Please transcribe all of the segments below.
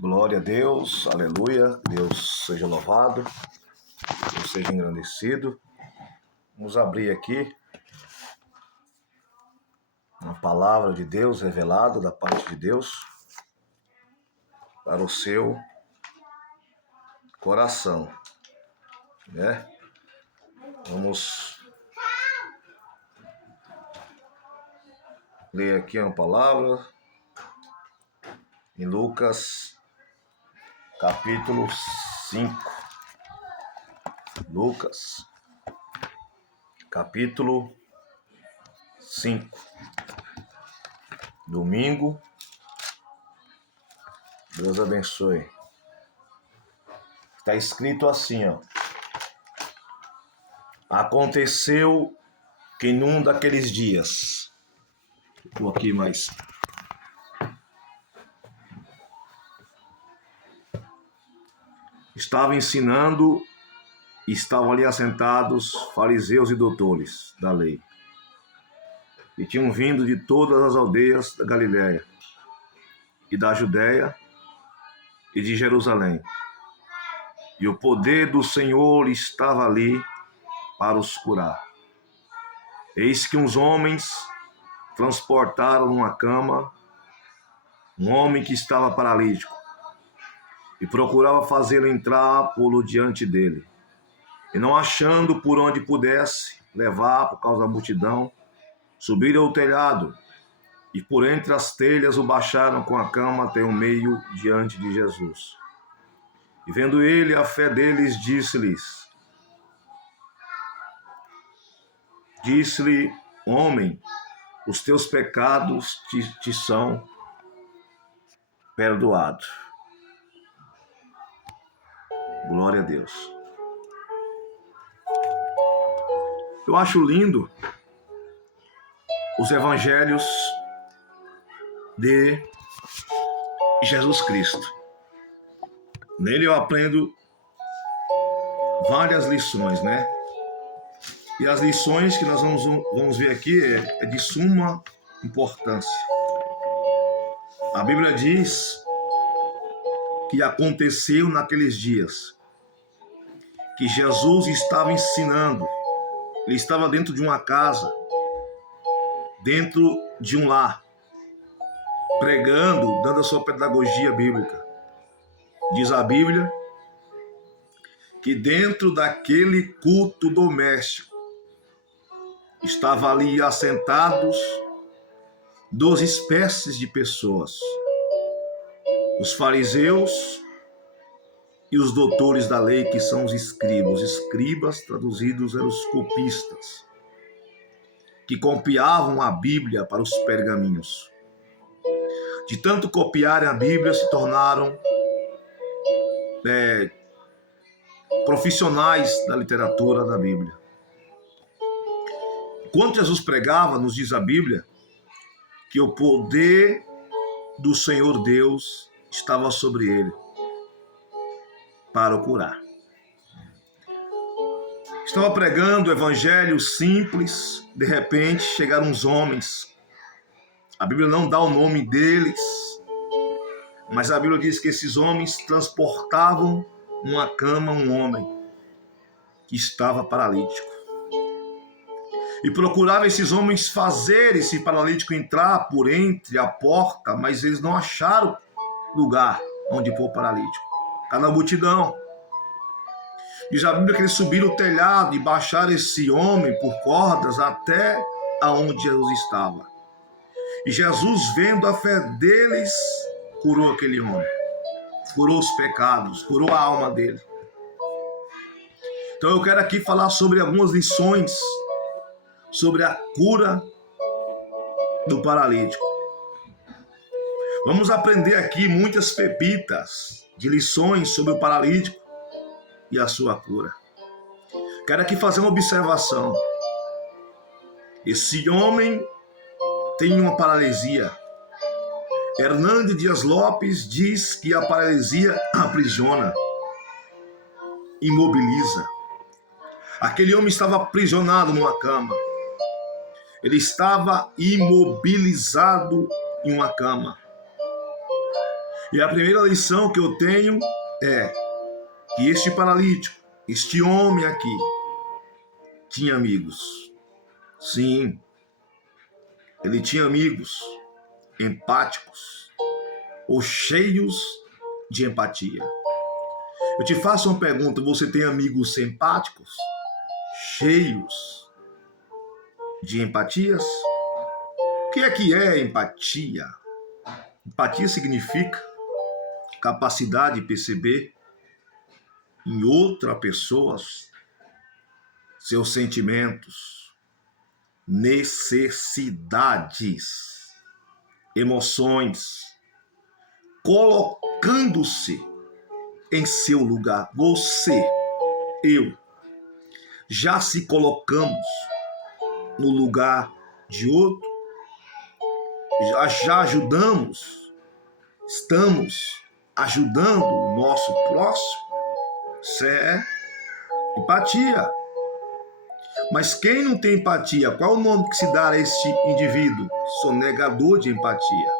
Glória a Deus, aleluia, Deus seja louvado, Deus seja engrandecido. Vamos abrir aqui uma palavra de Deus revelada da parte de Deus para o seu coração, né? Vamos ler aqui uma palavra em Lucas capítulo 5. Lucas capítulo 5. Domingo. Deus abençoe. Está escrito assim, ó. Aconteceu que num daqueles dias, vou aqui mais. Estava ensinando, estavam ali assentados fariseus e doutores da lei, e tinham vindo de todas as aldeias da Galiléia e da Judéia e de Jerusalém. E o poder do Senhor estava ali para os curar. Eis que uns homens transportaram numa cama um homem que estava paralítico e procurava fazê-lo entrar, pô-lo diante dele. E não achando por onde pudesse levar por causa da multidão, subiram ao telhado e por entre as telhas o baixaram com a cama até o meio diante de Jesus. E vendo ele a fé deles, disse-lhe, homem, os teus pecados te são perdoados. Glória a Deus. Eu acho lindo os evangelhos de Jesus Cristo. Nele eu aprendo várias lições, né? E as lições que nós vamos ver aqui é de suma importância. A Bíblia diz que aconteceu naqueles dias que Jesus estava ensinando. Ele estava dentro de uma casa, dentro de um lar, pregando, dando a sua pedagogia bíblica. Diz a Bíblia que dentro daquele culto doméstico estava ali assentados 12 espécies de pessoas: os fariseus e os doutores da lei, que são os escribas. Os escribas, traduzidos, eram os copistas, que copiavam a Bíblia para os pergaminhos. De tanto copiarem a Bíblia, se tornaram profissionais da literatura da Bíblia. Quando Jesus pregava, nos diz a Bíblia, que o poder do Senhor Deus estava sobre ele para o curar. Estava pregando o evangelho simples, de repente chegaram uns homens. A Bíblia não dá o nome deles, mas a Bíblia diz que esses homens transportavam numa cama um homem que estava paralítico. E procuravam esses homens fazer esse paralítico entrar por entre a porta, mas eles não acharam lugar onde pôr o paralítico. Está na multidão. Diz a Bíblia que eles subiram o telhado e baixaram esse homem por cordas até aonde Jesus estava. E Jesus, vendo a fé deles, curou aquele homem. Curou os pecados, curou a alma dele. Então eu quero aqui falar sobre algumas lições sobre a cura do paralítico. Vamos aprender aqui muitas pepitas de lições sobre o paralítico e a sua cura. Quero aqui fazer uma observação. Esse homem tem uma paralisia. Hernando Dias Lopes diz que a paralisia aprisiona, imobiliza. Aquele homem estava aprisionado numa cama. Ele estava imobilizado em uma cama. E a primeira lição que eu tenho é que este paralítico, este homem aqui, tinha amigos. Sim, ele tinha amigos empáticos ou cheios de empatia. Eu te faço uma pergunta: você tem amigos simpáticos, cheios de empatias? O que é empatia? Empatia significa capacidade de perceber em outra pessoa seus sentimentos, necessidades, emoções, colocando-se em seu lugar. Você, eu, já se colocamos no lugar de outro, já ajudamos, estamos ajudando o nosso próximo. Isso é empatia. Mas quem não tem empatia, qual é o nome que se dá a este indivíduo? Sonegador de empatia.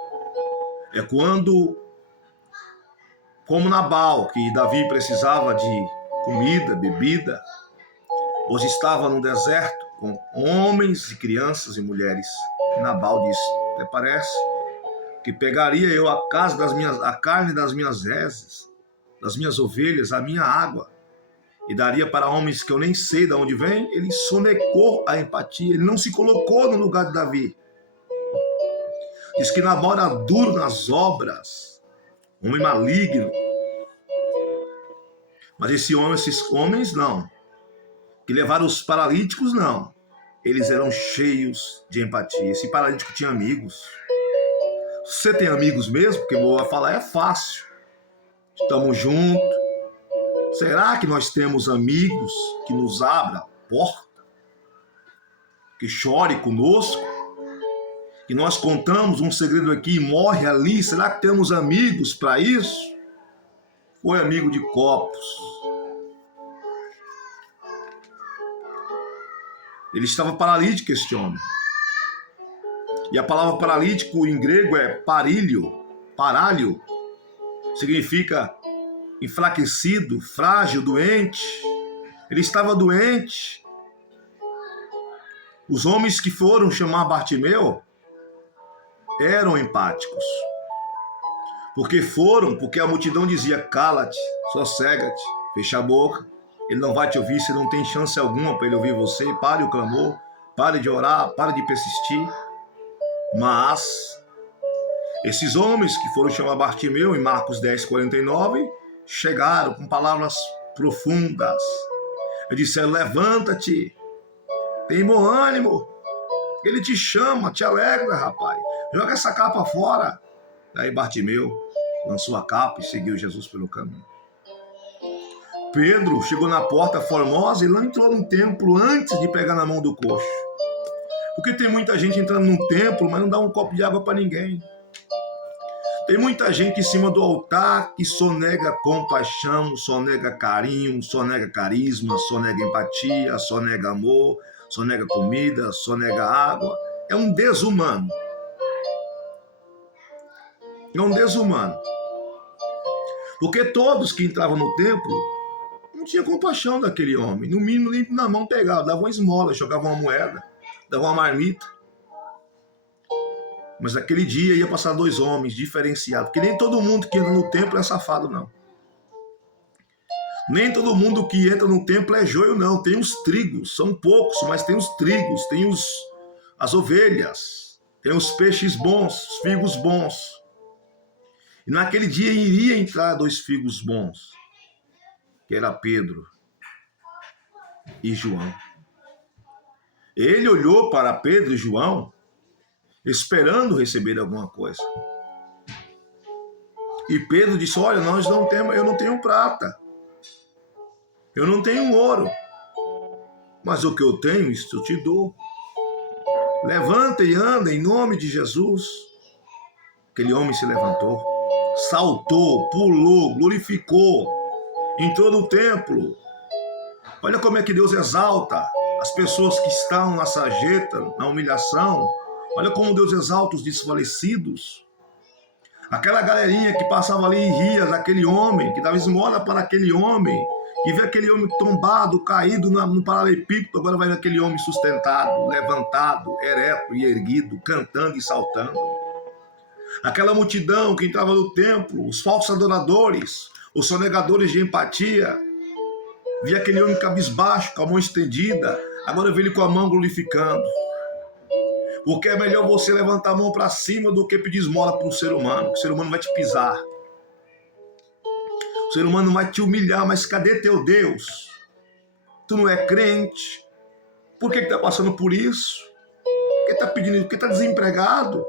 É quando, como Nabal, que Davi precisava de comida, bebida, hoje estava no deserto com homens e crianças e mulheres. Nabal disse: até parece que pegaria eu a carne das minhas reses, das minhas ovelhas, a minha água, e daria para homens que eu nem sei de onde vem. Ele sonegou a empatia, ele não se colocou no lugar de Davi. Diz que Nabal era duro nas obras, homem maligno. Mas esses homens não, que levaram os paralíticos, não. Eles eram cheios de empatia. Esse paralítico tinha amigos. Você tem amigos mesmo? Porque eu vou falar, é fácil. Estamos juntos. Será que nós temos amigos que nos abram a porta? Que chore conosco? Que nós contamos um segredo aqui e morre ali? Será que temos amigos para isso? Foi amigo de copos. Ele estava paralítico, este homem. E a palavra paralítico em grego é parálio. Parálio significa enfraquecido, frágil, doente. Ele estava doente. Os homens que foram chamar Bartimeu eram empáticos. Porque a multidão dizia: cala-te, sossega-te, fecha a boca. Ele não vai te ouvir, você não tem chance alguma para ele ouvir você. Pare o clamor, pare de orar, pare de persistir. Mas esses homens que foram chamar Bartimeu, em Marcos 10:49, chegaram com palavras profundas. Eles disseram: levanta-te, tem bom ânimo, ele te chama, te alegra, rapaz, joga essa capa fora. Daí Bartimeu lançou a capa e seguiu Jesus pelo caminho. Pedro chegou na porta formosa e não entrou no templo antes de pegar na mão do coxo. Porque tem muita gente entrando no templo, mas não dá um copo de água para ninguém. Tem muita gente em cima do altar que sonega compaixão, sonega carinho, sonega carisma, sonega empatia, sonega amor, sonega comida, sonega água. É um desumano. É um desumano. Porque todos que entravam no templo não tinham compaixão daquele homem. No mínimo, nem na mão pegava, dava uma esmola, jogava uma moeda, dava uma marmita. Mas naquele dia ia passar dois homens diferenciados, porque nem todo mundo que entra no templo é safado, não. Nem todo mundo que entra no templo é joio, não. Tem os trigos, são poucos, mas tem os trigos, tem as ovelhas, tem os peixes bons, os figos bons. E naquele dia iria entrar dois figos bons, que era Pedro e João. Ele olhou para Pedro e João esperando receber alguma coisa. E Pedro disse: olha, eu não tenho prata, eu não tenho ouro, mas o que eu tenho, isso eu te dou. Levanta e anda em nome de Jesus. Aquele homem se levantou, saltou, pulou, glorificou, entrou no templo. Olha como é que Deus exalta as pessoas que estão na sarjeta, na humilhação. Olha como Deus exalta os desfalecidos. Aquela galerinha que passava ali e ria daquele homem, que dava esmola para aquele homem, que vê aquele homem tombado, caído no paralelepípedo, agora vai ver aquele homem sustentado, levantado, ereto e erguido, cantando e saltando. Aquela multidão que entrava no templo, os falsos adoradores, os sonegadores de empatia, via aquele homem cabisbaixo, com a mão estendida, agora vê ele com a mão glorificando. Porque é melhor você levantar a mão para cima do que pedir esmola para um ser humano. O ser humano vai te pisar. O ser humano vai te humilhar, mas cadê teu Deus? Tu não é crente? Por que está passando por isso? Por que está pedindo? Por que está desempregado?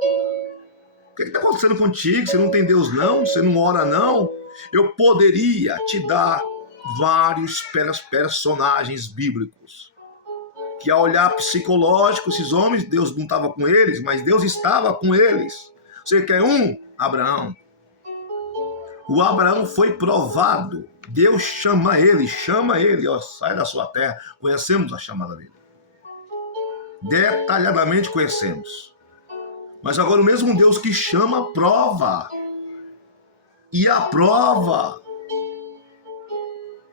O que está acontecendo contigo? Você não tem Deus não? Você não ora não? Eu poderia te dar vários personagens bíblicos que, ao olhar psicológico, esses homens, Deus não estava com eles, mas Deus estava com eles. Você quer um? Abraão. O Abraão foi provado. Deus chama ele, ó, sai da sua terra. Conhecemos a chamada dele. Detalhadamente conhecemos. Mas agora o mesmo Deus que chama, prova. E aprova.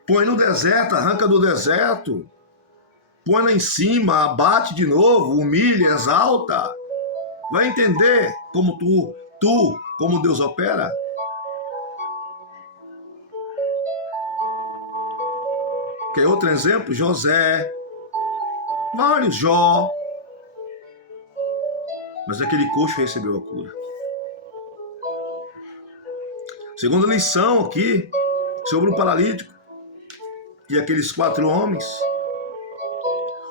Põe no deserto, arranca do deserto. Põe lá em cima, abate de novo, humilha, exalta. Vai entender como como Deus opera? Quer outro exemplo? José, vários, Jó. Mas aquele coxo recebeu a cura. Segunda lição aqui, sobre o paralítico e aqueles 4 homens.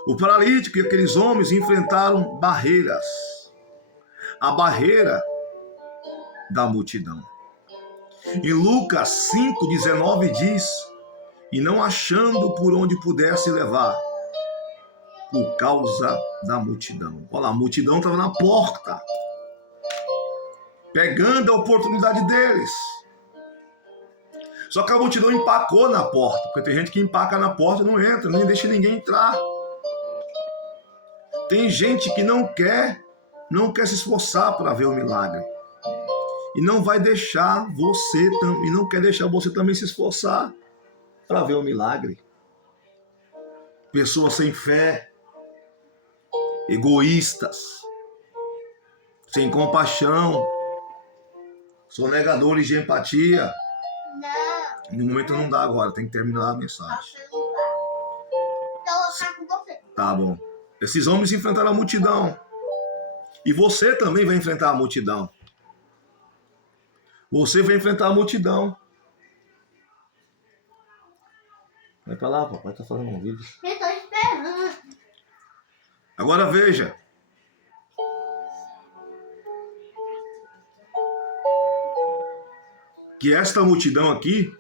O paralítico e aqueles homens enfrentaram barreiras. A barreira da multidão. Em Lucas 5,19 diz: e não achando por onde pudesse levar, por causa da multidão. Olha lá, a multidão estava na porta, pegando a oportunidade deles. Só que a multidão empacou na porta, porque tem gente que empaca na porta e não entra, nem deixa ninguém entrar. Tem gente que não quer se esforçar para ver o milagre. E não vai deixar você, e não quer deixar você também se esforçar para ver o milagre. Pessoas sem fé, egoístas, sem compaixão, sonegadores de empatia. No momento não dá agora, tem que terminar a mensagem. Tá bom. Esses homens enfrentaram a multidão. E você também vai enfrentar a multidão. Você vai enfrentar a multidão. Vai pra lá, papai tá fazendo um vídeo. Eu tô esperando. Agora veja. Que esta multidão aqui,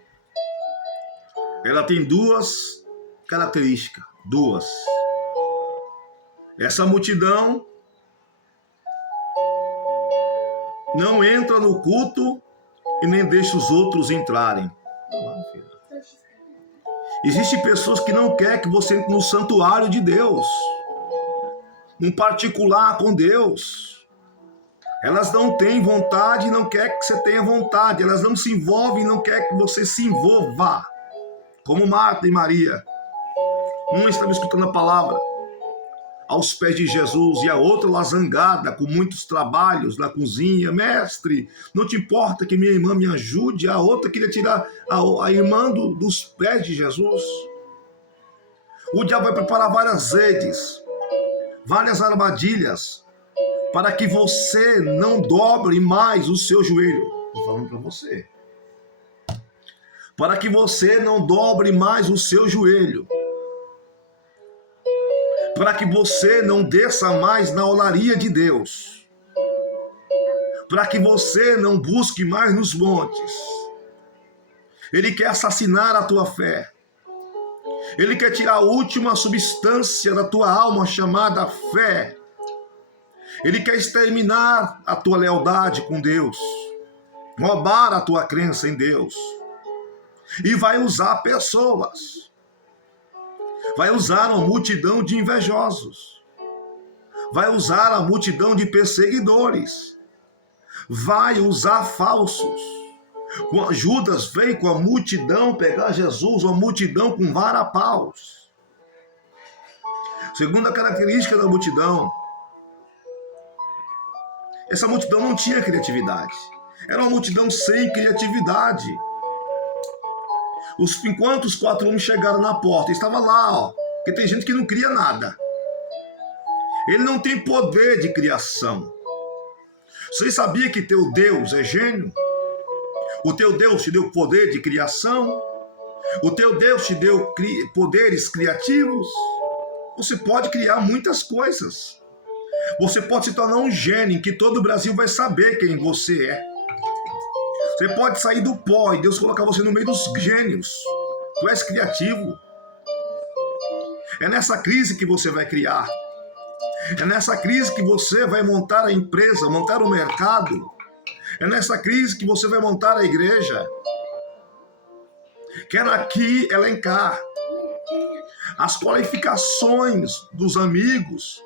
ela tem 2 características. 2. Essa multidão não entra no culto e nem deixa os outros entrarem. Existem pessoas que não querem que você entre no santuário de Deus, num particular com Deus. Elas não têm vontade e não querem que você tenha vontade. Elas não se envolvem e não querem que você se envolva. Como Marta e Maria. Uma estava escutando a palavra aos pés de Jesus e a outra lá zangada, com muitos trabalhos na cozinha. Mestre, não te importa que minha irmã me ajude? A outra queria tirar a irmã dos pés de Jesus. O diabo vai preparar várias redes, várias armadilhas, para que você não dobre mais o seu joelho. Estou falando para você. Para que você não dobre mais o seu joelho. Para que você não desça mais na olaria de Deus. Para que você não busque mais nos montes. Ele quer assassinar a tua fé. Ele quer tirar a última substância da tua alma chamada fé. Ele quer exterminar a tua lealdade com Deus. Roubar a tua crença em Deus. E vai usar pessoas. Vai usar uma multidão de invejosos. Vai usar a multidão de perseguidores. vai usar falsos. Judas veio com a multidão pegar Jesus, uma multidão com vara-paus. Segunda característica da multidão, essa multidão não tinha criatividade. Era uma multidão sem criatividade. Enquanto os 4 homens chegaram na porta, estava lá, ó, porque tem gente que não cria nada. Ele não tem poder de criação. Você sabia que teu Deus é gênio? O teu Deus te deu poder de criação? O teu Deus te deu poderes criativos? Você pode criar muitas coisas. Você pode se tornar um gênio que todo o Brasil vai saber quem você é. Você pode sair do pó e Deus colocar você no meio dos gênios. Tu és criativo. É nessa crise que você vai criar. É nessa crise que você vai montar a empresa, montar o mercado. É nessa crise que você vai montar a igreja. Quero aqui elencar as qualificações dos amigos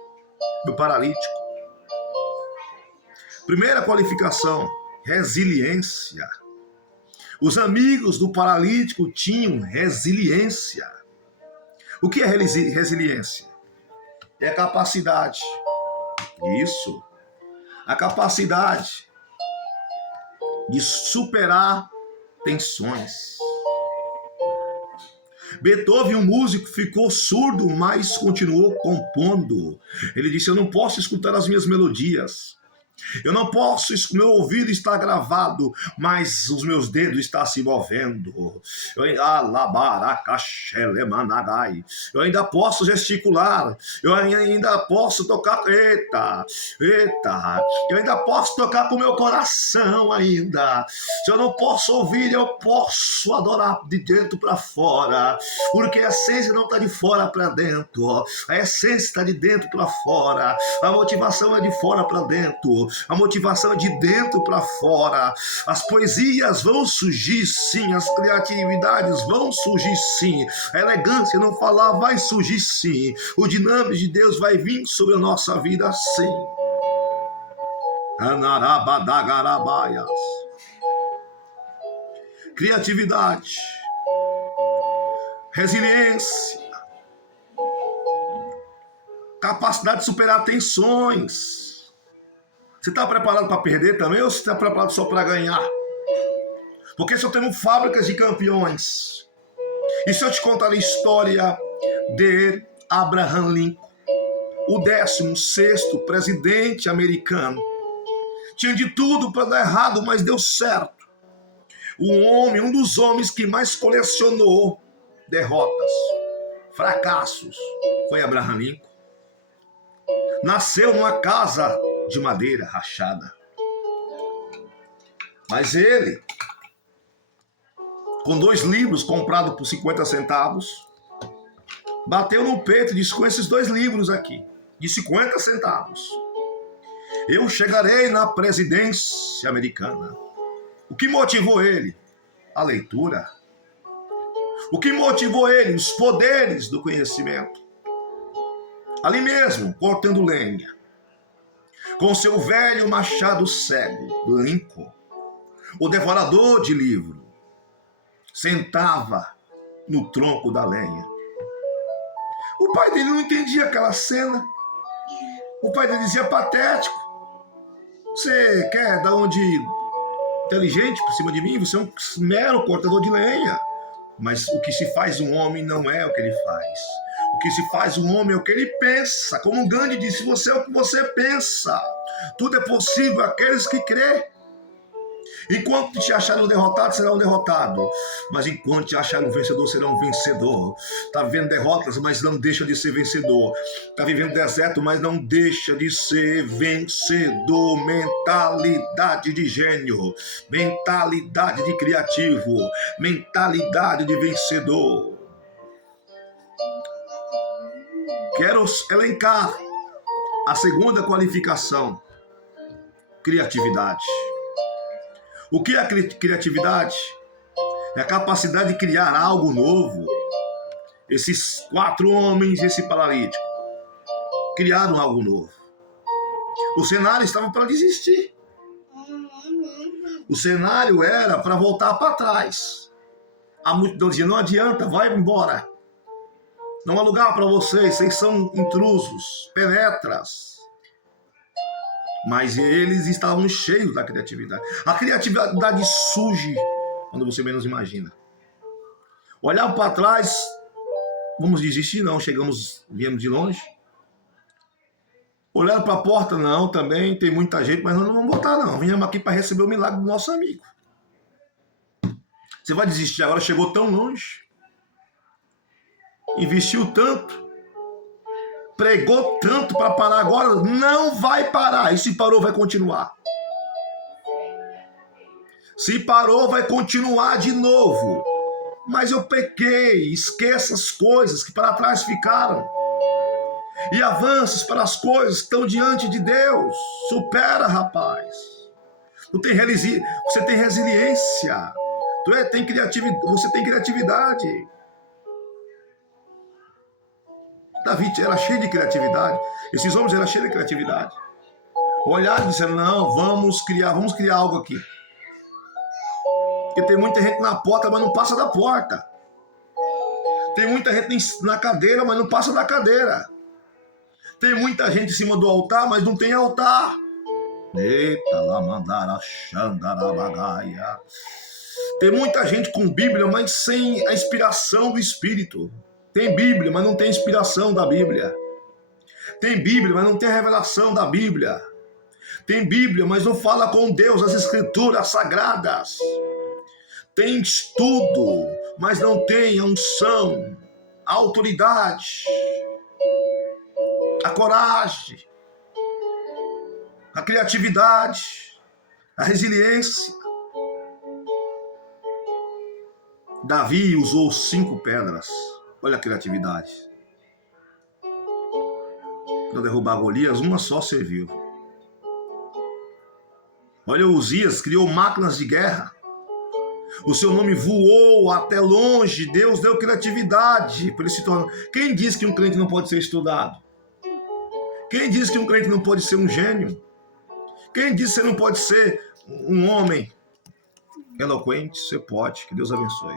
do paralítico. Primeira qualificação, resiliência. Os amigos do paralítico tinham resiliência. O que é resiliência? É a capacidade. Isso. A capacidade de superar tensões. Beethoven, um músico, ficou surdo, mas continuou compondo. Ele disse: eu não posso escutar as minhas melodias. Eu não posso, meu ouvido está gravado, mas os meus dedos estão se movendo. Eu ainda posso gesticular, eu ainda posso tocar, eita, eu ainda posso tocar com o meu coração ainda. Se eu não posso ouvir, eu posso adorar de dentro para fora, porque a essência não está de fora para dentro, a essência está de dentro para fora, a motivação é de fora para dentro. A motivação é de dentro para fora. As poesias vão surgir sim, as criatividades vão surgir sim, a elegância não falar vai surgir sim, o dinamismo de Deus vai vir sobre a nossa vida sim. Anarabadagarabaias. Criatividade, resiliência, capacidade de superar tensões. Você está preparado para perder também ou você está preparado só para ganhar? Porque se eu tenho fábricas de campeões, e se eu te contar a história de Abraham Lincoln, o 16º presidente americano, tinha de tudo para dar errado, mas deu certo. Um dos homens que mais colecionou derrotas, fracassos, foi Abraham Lincoln. Nasceu numa casa de madeira rachada. Mas ele, com 2 livros comprados por 50 centavos, bateu no peito e disse: com esses 2 livros aqui, de 50 centavos, eu chegarei na presidência americana. O que motivou ele? A leitura. O que motivou ele? Os poderes do conhecimento. Ali mesmo, cortando lenha, com seu velho machado cego, Lincoln, o devorador de livro, sentava no tronco da lenha. O pai dele não entendia aquela cena. O pai dele dizia: patético. Você quer dar onde inteligente por cima de mim? Você é um mero cortador de lenha. Mas o que se faz um homem não é o que ele faz. O que se faz um homem é o que ele pensa. Como Gandhi disse: você é o que você pensa. Tudo é possível àqueles que crê. Enquanto te acharem um derrotado, será um derrotado. Mas enquanto te acharem um vencedor, será um vencedor. Está vivendo derrotas, mas não deixa de ser vencedor. Está vivendo deserto, mas não deixa de ser vencedor. Mentalidade de gênio, mentalidade de criativo, mentalidade de vencedor. Quero elencar a segunda qualificação: criatividade. O que é a criatividade? É a capacidade de criar algo novo. Esses 4 homens, esse paralítico, criaram algo novo. O cenário estava para desistir. O cenário era para voltar para trás. A multidão dizia, não adianta, vai embora. Não há lugar para vocês são intrusos, penetras. Mas eles estavam cheios da criatividade. A criatividade surge quando você menos imagina. Olhar para trás, vamos desistir? Não, viemos de longe. Olhar para a porta, não, também tem muita gente, mas nós não vamos botar, não. Viemos aqui para receber o milagre do nosso amigo. Você vai desistir agora, chegou tão longe, investiu tanto, pregou tanto para parar agora, não vai parar. E se parou, vai continuar. Se parou, vai continuar de novo. Mas eu pequei, esqueça as coisas que para trás ficaram. E avanços para as coisas que estão diante de Deus. Supera, rapaz. Você tem resiliência. Você tem criatividade. Davi era cheio de criatividade. Esses homens eram cheios de criatividade. Olharam e disseram, não, vamos criar algo aqui. Porque tem muita gente na porta, mas não passa da porta. Tem muita gente na cadeira, mas não passa da cadeira. Tem muita gente em cima do altar, mas não tem altar. Eita, lá mandara xandarabagaia. Tem muita gente com Bíblia, mas sem a inspiração do Espírito. Tem Bíblia, mas não tem inspiração da Bíblia. Tem Bíblia, mas não tem a revelação da Bíblia. Tem Bíblia, mas não fala com Deus as Escrituras sagradas. Tem estudo, mas não tem a unção, a autoridade, a coragem, a criatividade, a resiliência. Davi usou 5 pedras. Olha a criatividade. Para derrubar Golias, uma só serviu. Olha, Uzias criou máquinas de guerra. O seu nome voou até longe. Deus deu criatividade para ele se tornar. Quem diz que um crente não pode ser estudado? Quem diz que um crente não pode ser um gênio? Quem diz que você não pode ser um homem eloquente? Você pode. Que Deus abençoe.